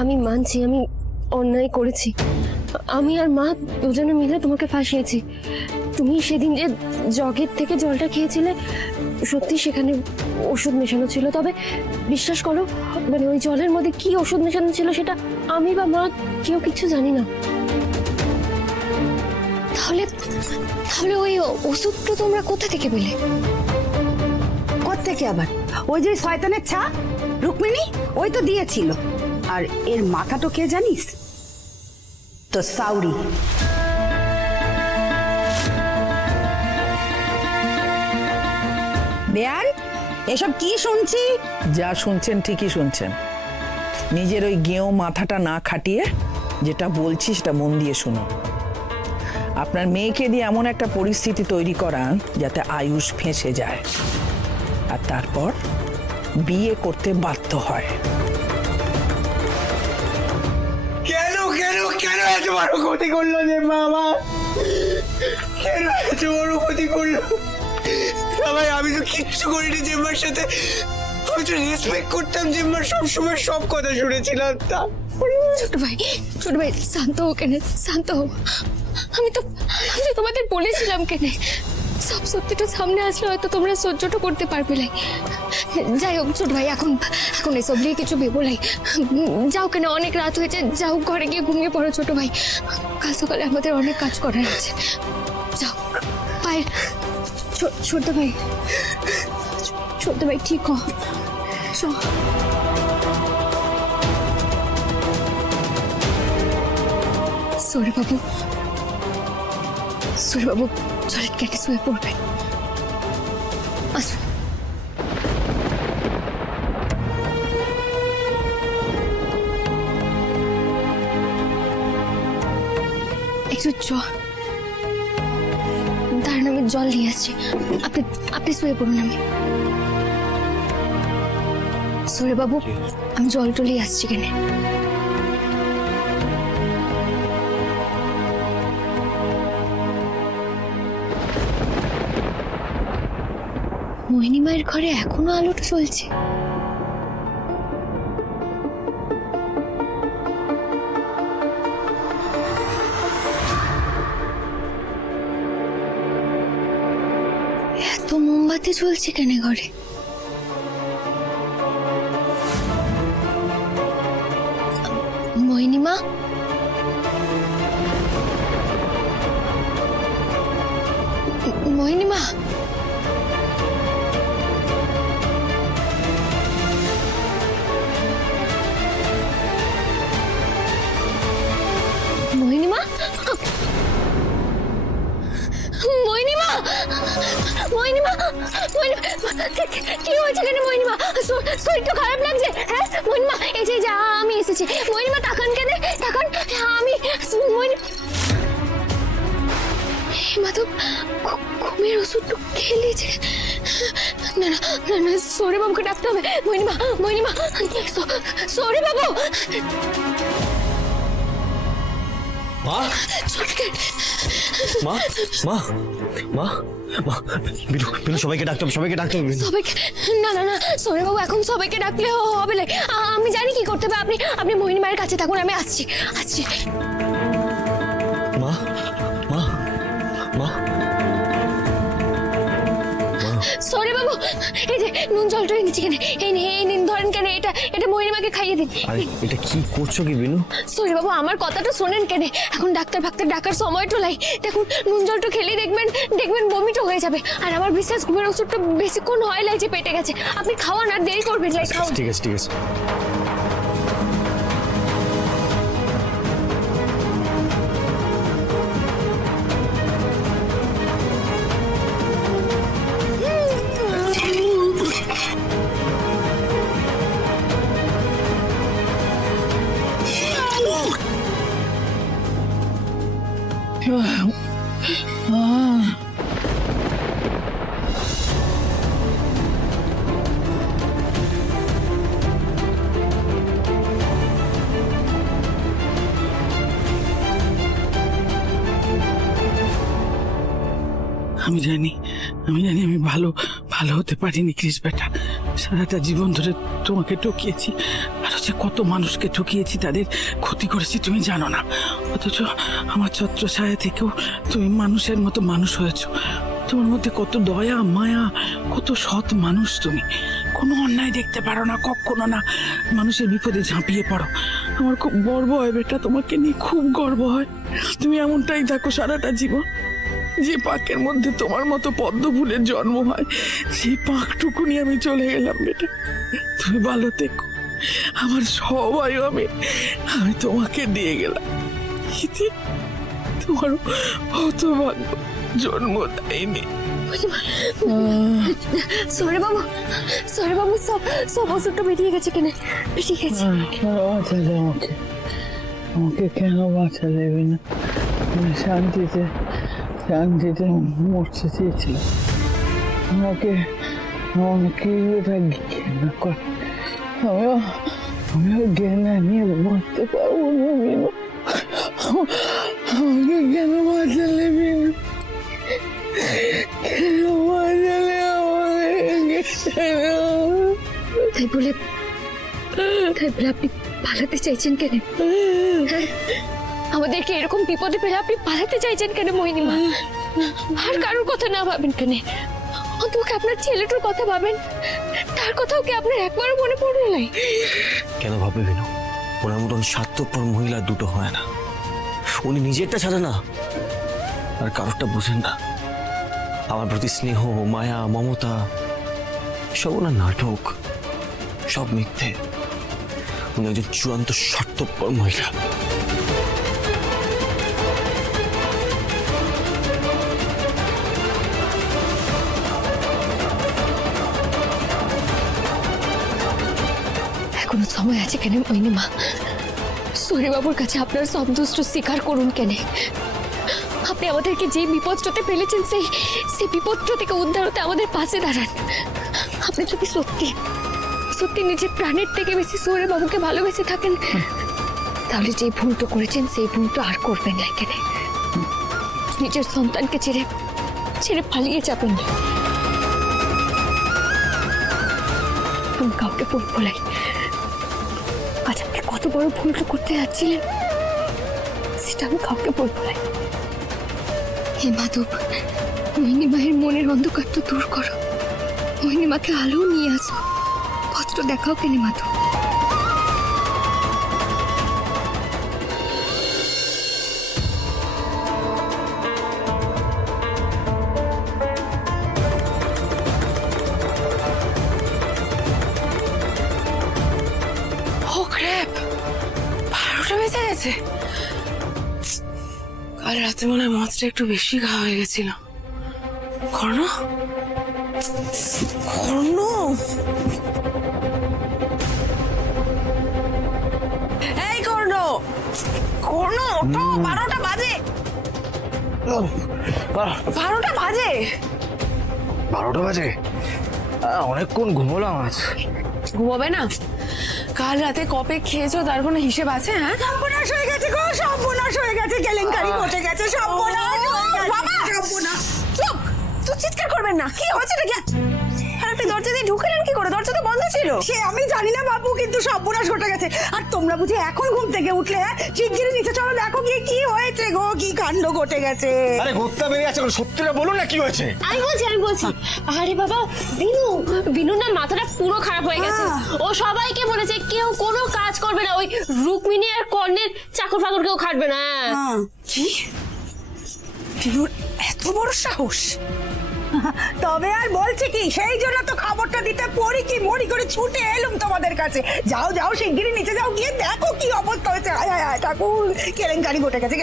আমি মানছি আমি অন্যায় করেছি। আমি আর মা দুজনে মিলে তোমাকে ফাঁসিয়েছি। তুমি সেদিন যে জগের থেকে জলটা খেয়েছিলে, সত্যি সেখানে ওষুধ মেশানো ছিল। তবে বিশ্বাস করো, মানে ওই জলের মধ্যে কি ওষুধ মেশানো ছিল সেটা আমি বা মা কেউ কিছু জানি না। তাহলে তাহলে ওই ওষুধটা তোমরা কোথা থেকে পেলে? কোত্থেকে আবার? ওই যে শয়তানের ছা রুক্মিণী, ওই তো দিয়েছিল। আর এর মাথা তো কে জানিস? তো সাউরি। বেয়ান, এসব কি শুনছি? যা শুনছেন ঠিকই শুনছেন। নিজের ওই গেঁয়ো মাথাটা না খাটিয়ে যেটা বলছি সেটা মন দিয়ে শুনুন। আপনার মেয়েকে দিয়ে এমন একটা পরিস্থিতি তৈরি করান যাতে আয়ুষ ফেঁসে যায় আর তারপর বিয়ে করতে বাধ্য হয়। কেন কেন কেন এত বড় ক্ষতি করলো যে বাবা? কেন এত বড় ক্ষতি করলো? সবাই আমি তো কিচ্ছু করিনি জেম্মার সাথে। আমি তো রেসপেক্ট করতাম জেম্মার, সবসময় সব কথা শুনেছিলাম। তা ছোট ভাই শান্ত হও কেন, শান্ত হও। আমি তো তোমাদের বলেছিলাম কেন, সব সত্যিটা সামনে আসলে হয়তো তোমরা সহ্যটা করতে পারবে না। যাই হোক ছোট ভাই, এখন এসব নিয়ে কিছু ভেবো নাই। যাও কেন, অনেক রাত হয়েছে, যাও ঘরে গিয়ে ঘুমিয়ে পড়ো ছোট ভাই। কাল সকালে আমাদের অনেক কাজ করার আছে। যাও পায়ের ছোট ভাই, ঠিক হ। সরি বাবু, চলেন কেটে শুয়ে পড়বেন। আসুন। একটু দাঁড়ান, আমি জল নিয়ে আসছি। আপনি শুয়ে পড়ুন। আমি সরি বাবু, আমি জল টলিয়ে আসছি কেন। মোহিনী মায়ের ঘরে এখনো আলোটা জ্বলছে। এত মোমবাতি জ্বলছে কেন ঘরে? মোহিনী মা, মোহিনী মা, মোহিনী মা, মোহিনী মা, মোহিনী মা, কি হয়েছে কেন মোহিনী মা? শরীর তো খারাপ লাগছে। হ্যাঁ মোহিনী মা, এই যে আমি এসেছি। মোহিনী মা তাকান কেন, তাকান। আমি মোহিনী মা তো ঘুমের ওষুধ তো খেলেছে। না না না না, সৌরি বাবুকে ডাকতে হবে। মোহিনী মা, সৌরি বাবু। মা মা মা মা মা, বিলু সবাইকে ডাকতে হবে, সবাইকে ডাকতে হবে। সবাইকে? না না না সৌরি বাবু, এখন সবাইকে ডাকলে হবে না। আমি জানি কি করতে হবে। আপনি মোহিনী মায়ের কাছে থাকুন, আমি আসছি। মা মা মা, সৌরি বাবু, এই যে নুন জলটা নিচে কেন, এই নিন ধরেন কেন, এটা মোহিনী মাকে খাইয়ে দিন। আরে এটা কি করছো কি বিনু? সৌরি বাবু, আমার কথাটা শোনেন কেন। এখন ডাক্তার ডাকার সময়টা লাই। দেখুন নুন জলটা খেলেই দেখবেন বমিটা হয়ে যাবে। আর আমার বিশ্বাস ঘুমের ওষুধটা বেশিক্ষণ হয় লাই যে পেটে গেছে। আপনি খাওয়ান আর দেরি করবেন লাই, খাওয়ান। ঠিক আছে ঠিক আছে। আমি জানি আমি ভালো হতে পারিনি ক্রিস বেটা। সারাটা জীবন ধরে তোমাকে টকিয়েছি, আরো যে কত মানুষকে ঠকিয়েছি, তাদের ক্ষতি করেছি তুমি জানো না। অথচ আমার ছত্র ছায়া থেকেও তুমি মানুষের মতো মানুষ হয়েছো। তোমার মধ্যে কত দয়া মায়া, কত সৎ মানুষ তুমি। কোনো অন্যায় দেখতে পারো না কখনো না, মানুষের বিপদে ঝাঁপিয়ে পড়ো। আমার খুব গর্ব হয় বেটা, তোমাকে নিয়ে খুব গর্ব হয়। তুমি এমনটাই থাকো সারাটা জীবন। যে পাকের মধ্যে তোমার মতো পদ্ম ফুলের জন্ম হয়, সেই পাকটুকু নিয়ে আমি চলে গেলাম বেটা। তুমি ভালো থেকো, আমার সবাই আমি তোমাকে দিয়ে গেলাম। তোমার হতভাগ্য জন্ম দেয়নি। সরে বাবু, সব ওষুধটা বেরিয়ে গেছে কেন? বেরিয়ে গেছে। বাঁচালে আমাকে কেন বাঁচালে না? আমি শান্তিতে মরতে চেয়েছিলাম। আমাকে এটা ঘৃণা করে। আমিও ঘৃণা নিয়ে বাঁচতে পারবো না বিনু। আমাকে কেন বাঁচালে বিনু? কেন বাঁচালে আমাকে? তাই বলে আপনি পালাতে চাইছেন কেন? হ্যাঁ? আমাদেরকে এরকম বিপদে পেলে আপনি পালাতে চাইছেন কেন মোহিনীমা? আর কারোর কথা না ভাবেন কেন? অন্তত আপনার ছেলেটার কথা ভাবেন। তার কথাও কি আপনার একবারও মনে পড়লো নাই? কেন ভাববে বিনু? ওনার মতন স্বার্থপর মহিলা দুটো হয় না। উনি নিজেরটা ছাড়ে না আর কারোরটা বুঝেন না। আমার প্রতি স্নেহ, মায়া, মমতা সব ওনার নাটক, সব মিথ্যে। উনি একজন চূড়ান্ত স্বার্থপর মহিলা। এখনো সময় আছে কেন মোহিনীমা? সূর্যবাবুর কাছে আপনার সব দুষ্ট স্বীকার করুন কেন? আপনি আমাদেরকে যে বিপদটাতে ফেলেছেন সেই বিপদটা থেকে উদ্ধার হতে আমাদের পাশে দাঁড়ান। আপনি যদি সত্যি নিজের প্রাণের থেকে বেশি সূর্যবাবুকে ভালোবেসে থাকেন, তাহলে যে ভুলটা করেছেন সেই ভুলটা আর করবেন না কেন? নিজের সন্তানকে ছেড়ে পালিয়ে যাবেন না। আমি কাউকে বলবো না। আজ আপনি কত বড় ভুলটা করতে যাচ্ছিলেন সেটা আমি কাউকে বলবো না। হে মাধব, মোহিনীমায়ের মনের অন্ধকারটা দূর করো। মোহিনীমাকে আলো নিয়ে আসো। কষ্ট দেখাও কেন মাধব? ও ক্র্যাপ, 12টা বেজে গেছে। কাল রাতে মনে হয় মাছটা একটু বেশি খাওয়া হয়ে গেছিল। কর্ণ, এই কর্ণ, ওঠো, 12টা বাজে। 12টা বাজে। 12টা বাজে? অনেকক্ষণ ঘুমোলাম আজ। ঘুমাবে না? কাল রাতে কপে খেয়েছো তার কোনো হিসেব আছে? হ্যাঁ, সর্বনাশ হয়ে গেছে গো, সর্বনাশ হয়ে গেছে, কেলেঙ্কারি ঘটে গেছে, সর্বনাশ হয়ে গেছে। বাবা, সর্বনাশ। চুপ! তুই চিৎকার করবেন না। কি হয়েছে নাকি? আর আপনি দরজা দিয়ে ঢুকলেন কি করে? দরজা তো বন্ধ ছিল। সে আমি জানি না বাবু, কিন্তু সর্বনাশ ঘটে গেছে। আর তোমরা বুঝি এখন ঘুম থেকে উঠলে? হ্যাঁ, শিগগিরই নিচে চলো, দেখো গিয়ে কি হয়েছে গো, কি কাণ্ড ঘটে গেছে। আরে গোত্তা বেরিয়ে আছে, সত্যিটা বলুন না কি হয়েছে। আমি বলছি আরে বাবা, বিনু না মাথাটা পুরো খারাপ হয়ে গেছে। ও সবাইকে বলেছে কেউ কোনো কাজ করবে না, ওই রুক্মিণী আর কর্ণের চাকর ফাকর কেউ খাটবে না। কি? বিনুর এত বড় সাহস? তবে আর বলছে কি, সেই জন্য তো খবরটা দিতে মরি করে ছুটে এলুম তোমাদের কাছে। যাও শিগগিরই নিচে যাও, গিয়ে দেখো কি অবস্থা হয়েছে। হায় হায় হায় ঠাকুর, কেলেঙ্কারি ঘটে গেছে।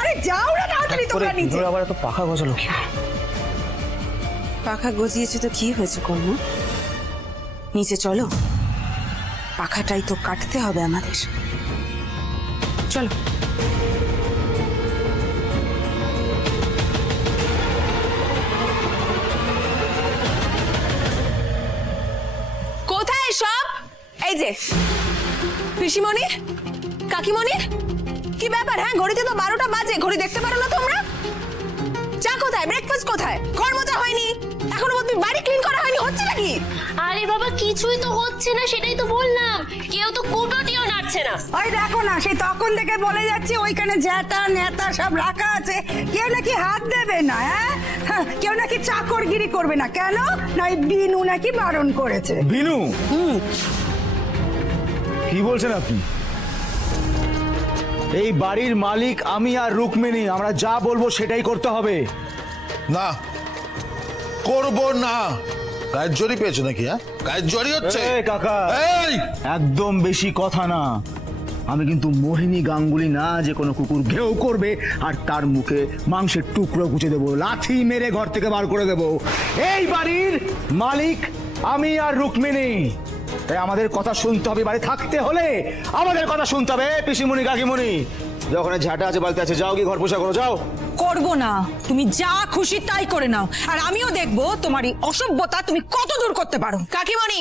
আরে যাও না তাড়াতাড়ি তোমরা নিচে। আবার এত পাখা গজালো কি? পাখা গজিয়েছে তো কি হয়েছে কর্ণ? নিচে চলো, পাখাটাই তো কাটতে হবে আমাদের। চলো। কোথায় সব? এই যে পিসিমণি, কাকিমণি, কি ব্যাপার? হ্যাঁ, ঘড়িতে তো 12টা বাজে। ঘড়ি দেখতে পারো না তোমরা? চা কোথায়? ব্রেকফাস্ট কোথায়? ঘর মোছা হয়নি? এখনো অবধি বাড়ি ক্লিন করা হয়নি? কিছুই হচ্ছে নাকি? আরে বাবা কিছুই তো হচ্ছে না, সেটাই তো বললাম, কেউ তো কুটোটিও নাড়ছে না। ওই দেখো না, সেই তখন থেকে বলে যাচ্ছি ওইখানে জ্যাঠা নেতা সব রাখা আছে, কেউ নাকি হাত দেবে না। হ্যাঁ, কেউ নাকি চাকরগিরি করবে না। কেন না, এই বিনু নাকি বারণ করেছে। বিনু কি বলছেন আপনি? এই বাড়ির মালিক আমি আর রুকমিনী, আমরা যা বলবো সেটাই করতে হবে। না করব না। গায়ের জড়ি পেয়েছো নাকি? হ্যাঁ, গায়ের জড়ি হচ্ছে। এই কাকা, এই একদম বেশি কথা না। আমি কিন্তু মোহিনী গাঙ্গুলি না যে কোনো কুকুর ঘেউ করবে আর তার মুখে মাংসের টুকরো গুঁজে দেবো, লাথি মেরে ঘর থেকে বার করে দেবো। এই বাড়ির মালিক আমি আর রুকমিনী, তাই আমাদের কথা শুনতে হবে। বাড়ি থাকতে হলে আমাদের কথা শুনতে হবে। পিসিমণি কাকিমণি, যখন ঝাঁটা আছে বালতি আছে, যাও কি ঘর পোষা করো, যাও। করবো না, তুমি যা খুশি তাই করে নাও, আর আমিও দেখবো তোমার এই অসভ্যতা তুমি কত দূর করতে পারো। কাকিমণি,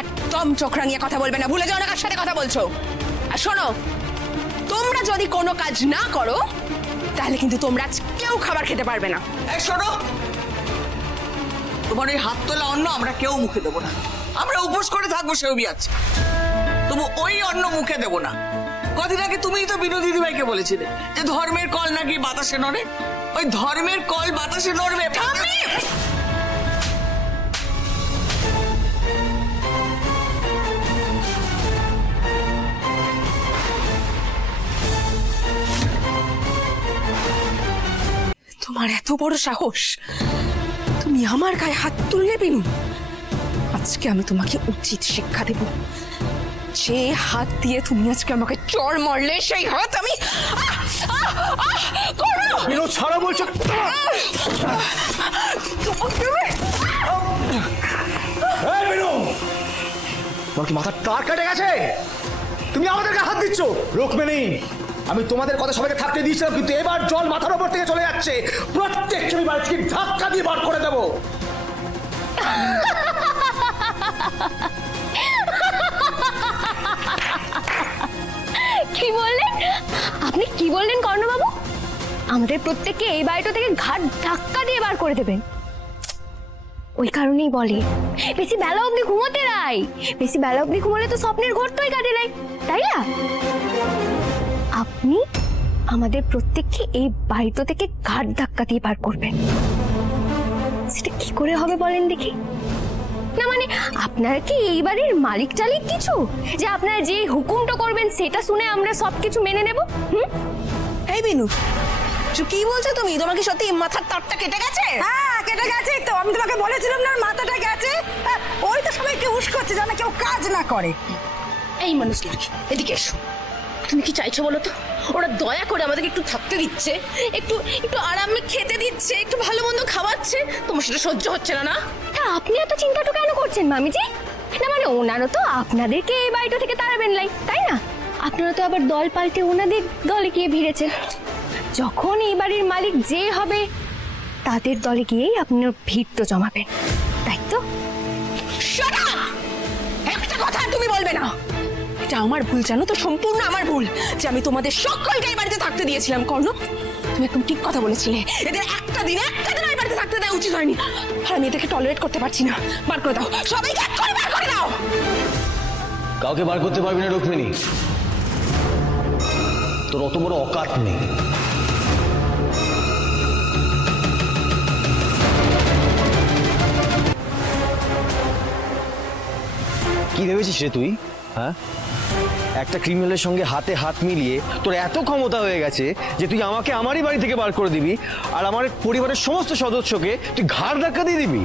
একদম চোখ রাঙিয়ে কথা বলবে না, ভুলে যাও না কার সাথে কথা বলছো। আর শোনো, তোমরা যদি কোনো কাজ না করো তাহলে কিন্তু তোমরা আজ কেউ খাবার খেতে পারবে না। এই শোনো, তোমার ওই হাত তোলা অন্ন আমরা কেউ মুখে দেবো না। আমরা উপোস করে থাকবো, সেও আছে, তবু ওই অন্ন মুখে দেবো না। কদিন আগে তুমিই তো বিনু দিদিভাইকে বলেছিলে যে ধর্মের কল নাকি বাতাসে নড়ে। ওই ধর্মের কল বাতাসে নড়বে। তোমার এত বড় সাহস, তুমি আমার গায়ে হাত তুললে বিনু? আজকে আমি তোমাকে উচিত শিক্ষা দেব। যে হাত দিয়ে তুমি আজকে আমাকে চড় মারলে সেই হাত আমি বিনু ছাড়া বলছো। এই বিনু, তোমার কি মাথার তার কেটে গেছে? তুমি আমাদেরকে হাত দিচ্ছ। রুকমিনী, আমি তোমাদের কথা সবাইকে থাকতে দিয়েছিলাম, কিন্তু এবার জল মাথার উপর থেকে চলে যাচ্ছে। প্রত্যেককে আমি বাড়ি থেকে ধাক্কা দিয়ে বার করে দেবো। কি বললেন আপনি? কি বললেন কর্ণবাবু? আমাদের প্রত্যেককে এই বাড়িটা থেকে ঘাট ধাক্কা দিয়ে বার করে দেবেন? ওই কারণেই বলে বেশি বেলা অবধি ঘুমোতে নাই। বেশি বেলা অবধি ঘুমোলে তো স্বপ্নের ঘরটাই কাটে নাই, তাই না? আপনি আমাদের প্রত্যেককে এই বাড়িটা থেকে ঘাট ধাক্কা দিয়ে বার করবেন। সেটা কি করে হবে বলেন দেখি? না মানে আপনারা কি এই বাড়ির মালিক টালিক কিছু, যে আপনারা যে হুকুমটা করবেন সেটা শুনে আমরা সবকিছু মেনে নেব? এই বিনু, কি বলছো তুমি? তোমার কি সত্যি মাথার তারটা কেটে গেছে? হ্যাঁ, কেটে গেছে তো। আমি তোমাকে বলেছিলাম না, মাথাটা গেছে। ওই তো সবাইকে উস্কাচ্ছে যেন কেউ কাজ না করে। এই মানুষ এদিকে এসো। তুমি কি চাইছো বলো তো? ওরা দয়া করে আমাদেরকে একটু থাকতে দিচ্ছে, একটু একটু আরামে খেতে দিচ্ছে, একটু ভালো মন্দ খাওয়াচ্ছে, তোমার সেটা সহ্য হচ্ছে না? না আপনি এত চিন্তাটা কেন করছেন মামিজি? না মানে ওনারও তো আপনাদেরকে এই বাড়িটা থেকে তাড়াবেন লাই, তাই না? আপনারা তো আবার দল পাল্টে ওনাদের দলে গিয়ে ভিড়েছেন। যখন এই বাড়ির মালিক যে হবে তাদের দলে গিয়েই আপনার ভিড় তো জমাবেন, তাই তো? একটা কথা তুমি বলবে না। এটা আমার ভুল, জানো তো, সম্পূর্ণ আমার ভুল যে আমি তোমাদের সকলকে এই বাড়িতে থাকতে দিয়েছিলাম। কর্ণ, তুমি একদম ঠিক কথা বলেছিলে। এদের একটা দিন এই বাড়িতে থাকতে দেওয়া উচিত হয়নি। আর আমি এটাকে টলারেট করতে পারছি না। বার করে দাও, সবাইকে এক্ষুনি বার করে দাও। কাউকে বার করতে পারবি না রুক্মিণী, তোর অত বড় অকাত নেই। কি ভেবেছিস রে তুই? হ্যাঁ, একটা ক্রিমিনালের সঙ্গে হাতে হাত মিলিয়ে তোর এত ক্ষমতা হয়ে গেছে যে তুই আমাকে আমারই বাড়ি থেকে বার করে দিবি, আর আমার পরিবারের সমস্ত সদস্যকে তুই ঘাড় ধাক্কা দিয়ে দিবি?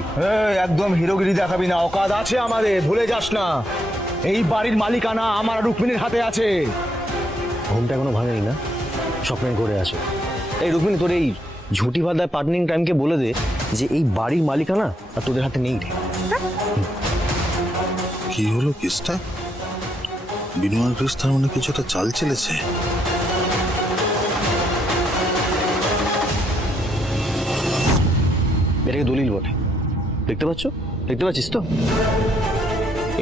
একদম হিরোগিরি দেখাবি না, অকাদ আছে আমাদের, ভুলে যাস না। এই বাড়ির মালিকানা আমার রুক্মিণীর হাতে আছে। ঘুমটা এখনো ভাঙেনি না? স্বপ্নের করে আছো। এই রুক্মিণী, তোর এই ঝুটি বাঁধায় পার্টনিং টাইমকে বলে দে যে এই বাড়ির মালিকানা আর তোদের হাতে নেই রে। কি হলো কেসটা? বিনু আর কৃষ তার মানে কিছুটা চাল চেলেছে। এটাকে দলিল বলে, দেখতে পাচ্ছ? দেখতে পাচ্ছিস তো?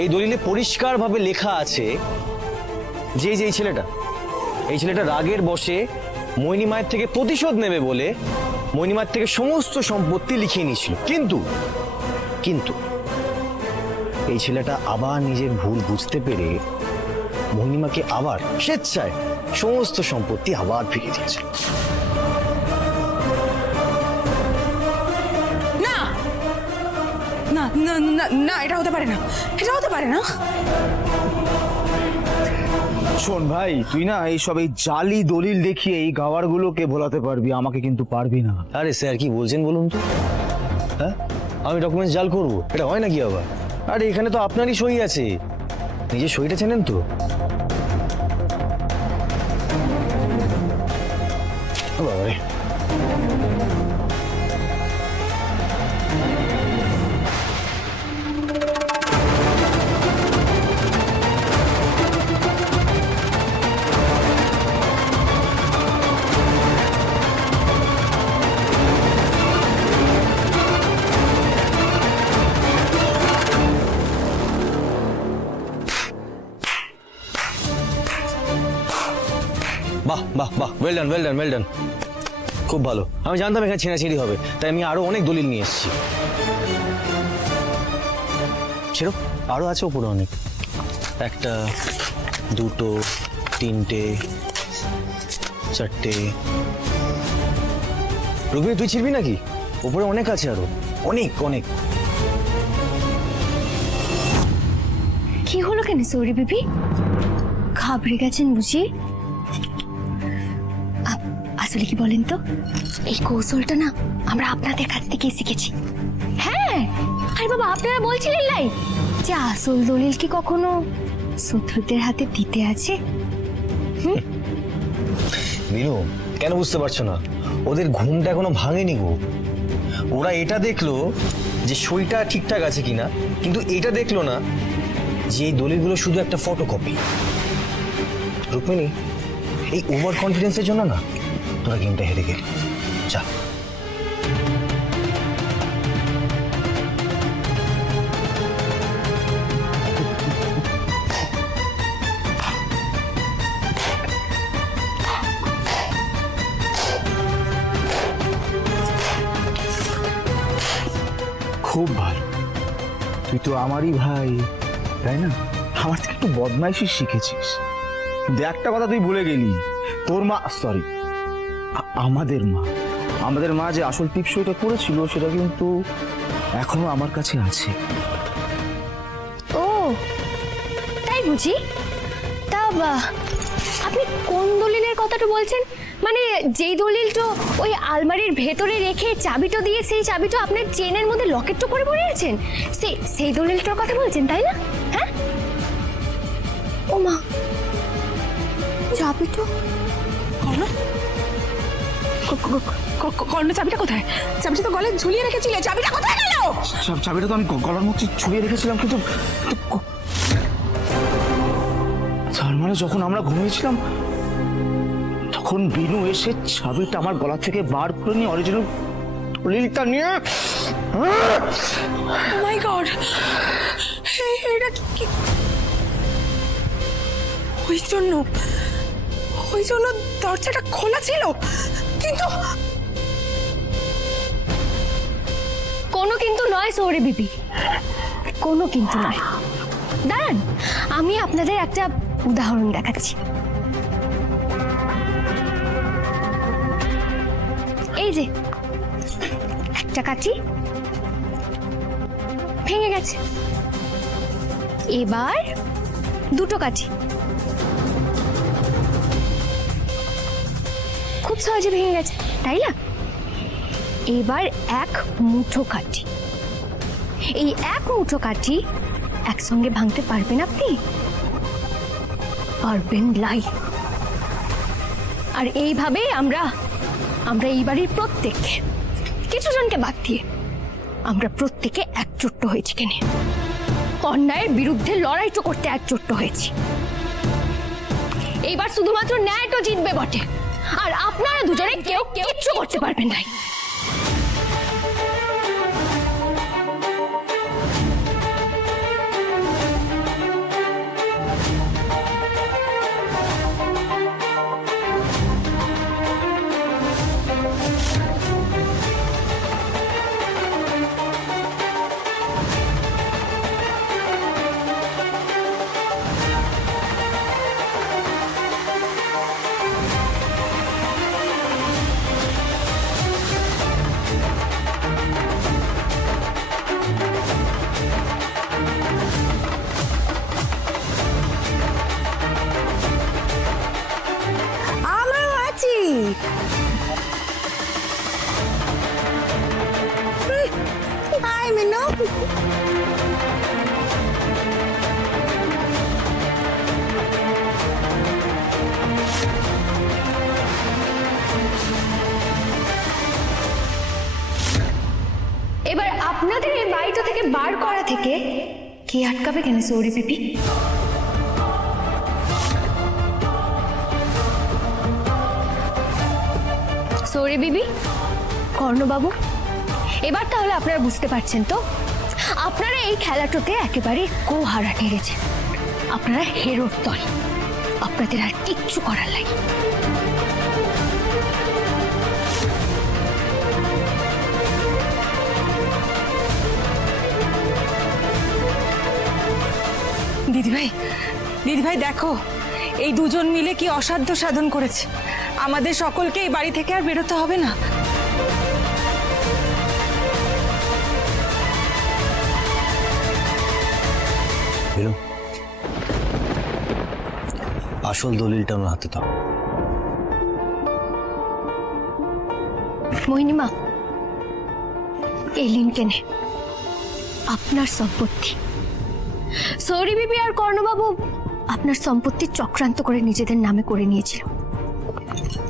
এই দলিলে পরিষ্কারভাবে লেখা আছে যে এই ছেলেটা রাগের বশে মৈনী মায়ের থেকে প্রতিশোধ নেবে বলে মৈনী মায়ের থেকে সমস্ত সম্পত্তি লিখিয়ে নিয়েছিল। কিন্তু কিন্তু এই ছেলেটা আবার নিজের ভুল বুঝতে পেরে মহিমাকে আবার স্বেচ্ছায় সমস্ত সম্পত্তি আবার ফিরিয়ে দিয়েছে। না না না না না, এটা হতে পারে না, এটা হতে পারে না। শোন ভাই, তুই না এইসব এই জালি দলিল দেখিয়ে এই গাওয়ারগুলোকে ভোলাতে পারবি, আমাকে কিন্তু পারবি না। আরে স্যার কি বলছেন বলুন তো? হ্যাঁ, আমি ডকুমেন্টস জাল করবো? এটা হয় নাকি আবার? আরে এখানে তো আপনারই সই আছে, নিজের সইটা চেনেন তো? ও বাবা রে। বাহ বাহ বাহ, well done well done well done, খুব ভালো। আমি জানতাম এখানে ছেঁড়াছেড়ি হবে, তাই আমি আরো অনেক দলিল নিয়ে এসেছি। ছেড়ো, আরো আছে ওপরে অনেক, 1, 2, 3, 4। রুকমিনী, তুই ছিড়বি নাকি? ওপরে অনেক আছে, আরো অনেক অনেক। কি হলো কেন সৌরি বিবি? ঘাবড়ে গেছেন বুঝি? আসলে কি বলেন তো, এই কৌশলটা না আমরা আপনাদের কাছ থেকে শিখেছি। হ্যাঁ, আরে বাবা, আপনারা বলছিলেন লাই যে আসল দলিল কি কখনো শত্রুদের হাতে দিতে আছে? বিনু, কেন বুঝতে পারছো না? ওদের ঘুমটা এখনো ভাঙেনি গো। ওরা এটা দেখলো যে সইটা ঠিকঠাক আছে কিনা, কিন্তু এটা দেখলো না যে এই দলিলগুলো শুধু একটা ফটোকপি। রুক্মিণী, এই ওভার কনফিডেন্সের জন্য না তোরা গেমটা হেরে গেলি। যা। খুব ভালো, তুই তো আমারই ভাই, তাই না? আমার থেকে একটু বদমাইশি শিখেছিস, কিন্তু একটা কথা তুই ভুলে গেলি, তোর মা, সরি, আমাদের মা যে আসল টিপসইটা করেছিল সেটা কিন্তু এখনো আমার কাছে আছে। ও তাই বুঝি? তা আপনি কোন দলিলের কথাটা বলছেন? মানে যেই দলিলটা ওই আলমারির ভেতরে রেখে চাবিটা দিয়ে সেই চাবিটা আপনার চেনের মধ্যে লকেটটা করে পড়ে আছেন, সেই দলিলটার কথা বলছেন তাই না? হ্যাঁ, ও মা, চাবিটা কর্ণ, চাবিটা কোথায়? চাবিটা তো গলায় ঝুলিয়ে রেখেছিলে, চাবিটা কোথায় গেল? চাবিটা তো আমি গলার মধ্যে ছড়িয়ে রেখেছিলাম, কিন্তু তার মানে যখন আমরা ঘুমিয়েছিলাম তখন বিনু এসে চাবিটা আমার গলা থেকে বার করে নিয়ে অরিজিনাল দলিলটা নিয়ে, মাই গড, এটা কি? ওই জন্য দরজাটা খোলা ছিল, কিন্তু কোনো কিন্তু নয় সৌরি বিবি, কোনো কিন্তু নয়। দাঁড়ান, আমি আপনাদের একটা উদাহরণ দেখাচ্ছি। এই যে একটা কাঠি ভেঙে গেছে, এবার 2টো কাঠি খুব সহজে ভেঙে গেছে, তাই না? এবার 1 মুঠো কাঠি, এই 1 মুঠো কাঠি একসঙ্গে ভাঙতে পারবেন আপনি? পারবেন লাই। আর এইভাবে আমরা এই বাড়ির প্রত্যেককে, কিছু জনকে বাদ দিয়ে আমরা প্রত্যেকে একজোট হয়েছি কেন? অন্যায়ের বিরুদ্ধে লড়াইটা করতে একজোট হয়েছি। এইবার শুধুমাত্র ন্যায়টা জিতবে বটে, আর আপনারা দুজনে কেউ কিচ্ছু করতে পারবেন না। থেকে বার করা থেকে কে আটকাবে কেন সৌরি পিপি? সৌরি বিবি, কর্ণবাবু, এবার তাহলে আপনারা বুঝতে পারছেন তো, আপনারা এই খেলাটাতে একেবারে গোহারা টেরেছেন। আপনারা হেরোর দল, আপনাদের আর কিচ্ছু করার লাগে। দিদিভাই দেখো, এই দুজন মিলে কি অসাধ্য সাধন করেছে। আমাদের সকলকে এই বাড়ি থেকে আর বেরোতে হবে না। বেরো, আসল দলিলটা আমার হাতে দাও। মোহিনীমা, এই লিনকেনে আপনার সম্পত্তি। সৌরি বিবি আর কর্ণবাবু আপনার সম্পত্তি চক্রান্ত করে নিজেদের নামে করে নিয়েছিল।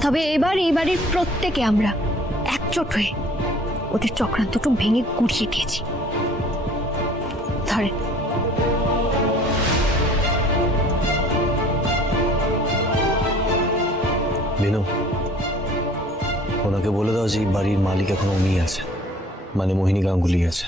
তবে এবার এই বাড়ির প্রত্যেকে আমরা একজোট হয়ে ওদের চক্রান্তটুকু ভেঙে গুড়িয়ে দিয়েছি। ধরেন। বিনু, ওনাকে বলে দাও যে এই বাড়ির মালিক এখন উনি আছে, মানে মোহিনী গাঙ্গুলি আছে।